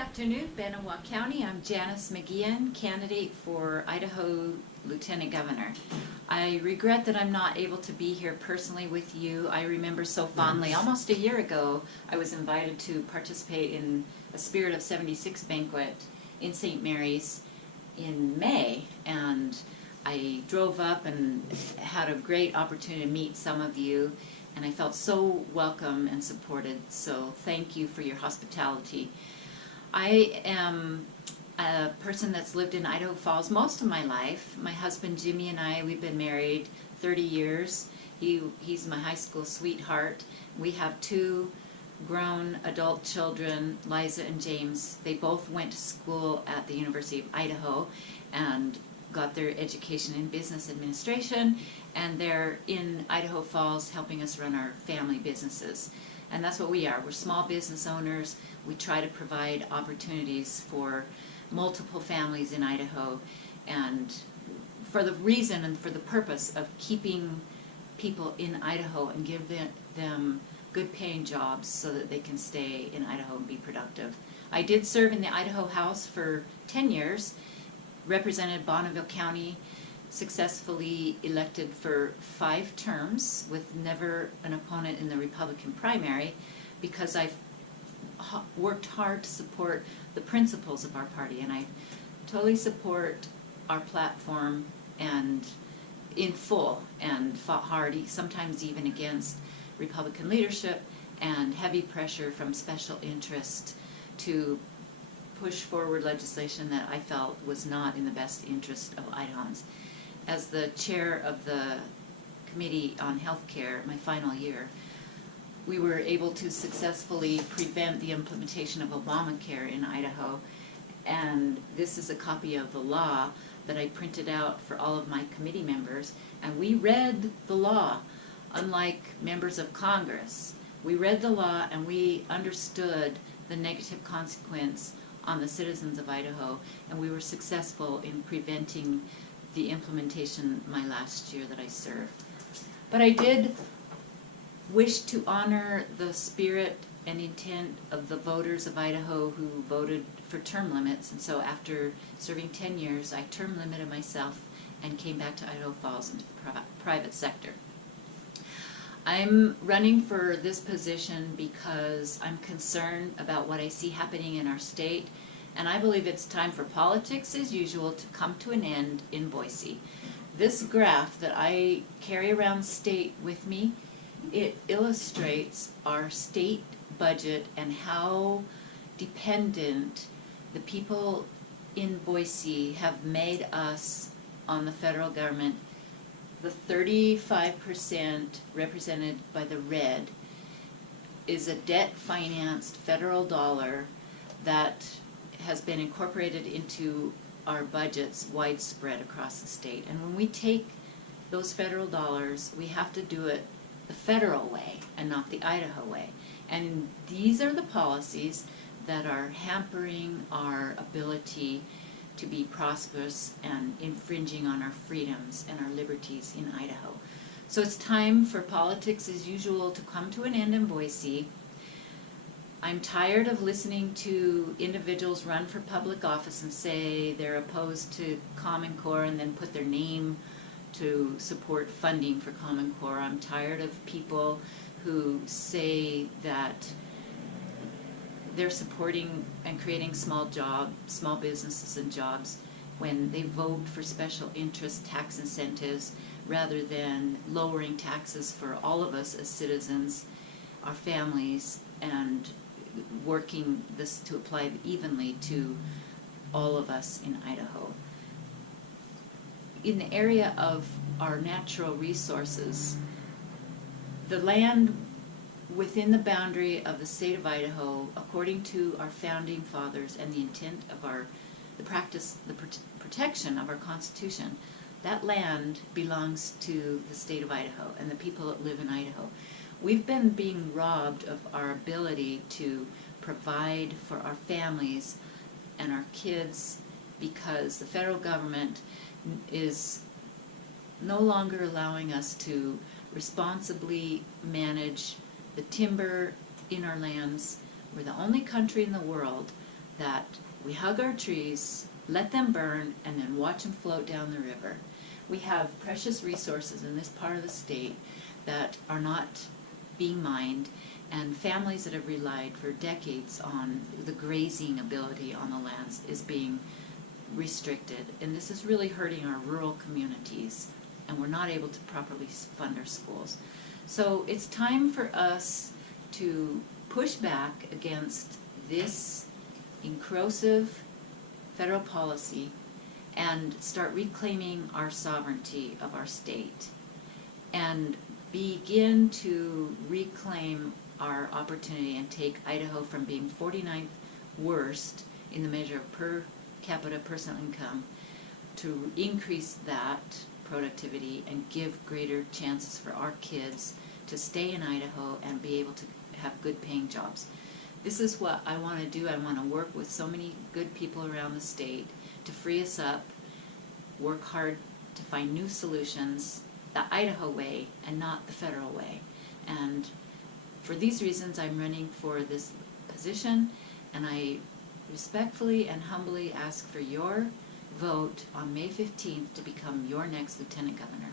afternoon, Benawah County. I'm Janice McGeehan, candidate for Idaho Lieutenant Governor. I regret that I'm not able to be here personally with you. I remember so fondly, almost a year ago, I was invited to participate in a Spirit of 76 banquet in St. Mary's in May, and I drove up and had a great opportunity to meet some of you, and I felt so welcome and supported, so thank you for your hospitality. I am a person that's lived in Idaho Falls most of my life. My husband Jimmy and I, we've been married 30 years. He's my high school sweetheart. We have two grown adult children, Liza and James. They both went to school at the University of Idaho and got their education in business administration, and they're in Idaho Falls helping us run our family businesses. And that's what we are. We're small business owners. We try to provide opportunities for multiple families in Idaho, and for the reason and for the purpose of keeping people in Idaho and give them good paying jobs so that they can stay in Idaho and be productive. I did serve in the Idaho House for 10 years, represented Bonneville County, successfully elected for 5 terms with never an opponent in the Republican primary, because I've worked hard to support the principles of our party, and I totally support our platform and in full, and fought hard, sometimes even against Republican leadership and heavy pressure from special interest to push forward legislation that I felt was not in the best interest of Idahans. As the chair of the Committee on Health Care, my final year, we were able to successfully prevent the implementation of Obamacare in Idaho, and this is a copy of the law that I printed out for all of my committee members, and we read the law. Unlike members of Congress, we read the law and we understood the negative consequence on the citizens of Idaho, and we were successful in preventing the implementation my last year that I served. But I did wish to honor the spirit and intent of the voters of Idaho who voted for term limits, and so after serving 10 years, I term limited myself and came back to Idaho Falls into the private sector. I'm running for this position because I'm concerned about what I see happening in our state, and I believe it's time for politics as usual to come to an end in Boise. This graph that I carry around state with me, it illustrates our state budget and how dependent the people in Boise have made us on the federal government. The 35% represented by the red is a debt-financed federal dollar that has been incorporated into our budgets widespread across the state. And when we take those federal dollars, we have to do it the federal way and not the Idaho way. And these are the policies that are hampering our ability to be prosperous and infringing on our freedoms and our liberties in Idaho. So it's time for politics as usual to come to an end in Boise. I'm tired of listening to individuals run for public office and say they're opposed to Common Core and then put their name to support funding for Common Core. I'm tired of people who say that they're supporting and creating small businesses and jobs when they vote for special interest tax incentives rather than lowering taxes for all of us as citizens, our families, and working this to apply evenly to all of us in Idaho. In the area of our natural resources, the land within the boundary of the state of Idaho, according to our founding fathers and the intent of the protection of our Constitution, that land belongs to the state of Idaho and the people that live in Idaho. We've been being robbed of our ability to provide for our families and our kids because the federal government is no longer allowing us to responsibly manage the timber in our lands. We're the only country in the world that we hug our trees, let them burn, and then watch them float down the river. We have precious resources in this part of the state that are not being mined, and families that have relied for decades on the grazing ability on the lands is being restricted. And this is really hurting our rural communities, and we're not able to properly fund our schools. So it's time for us to push back against this inclusive federal policy and start reclaiming our sovereignty of our state and begin to reclaim our opportunity and take Idaho from being 49th worst in the measure of per capita personal income to increase that productivity and give greater chances for our kids to stay in Idaho and be able to have good paying jobs. This is what I want to do. I want to work with so many good people around the state to free us up, work hard to find new solutions, the Idaho way and not the federal way. And for these reasons, I'm running for this position, and I respectfully and humbly ask for your vote on May 15th to become your next Lieutenant Governor.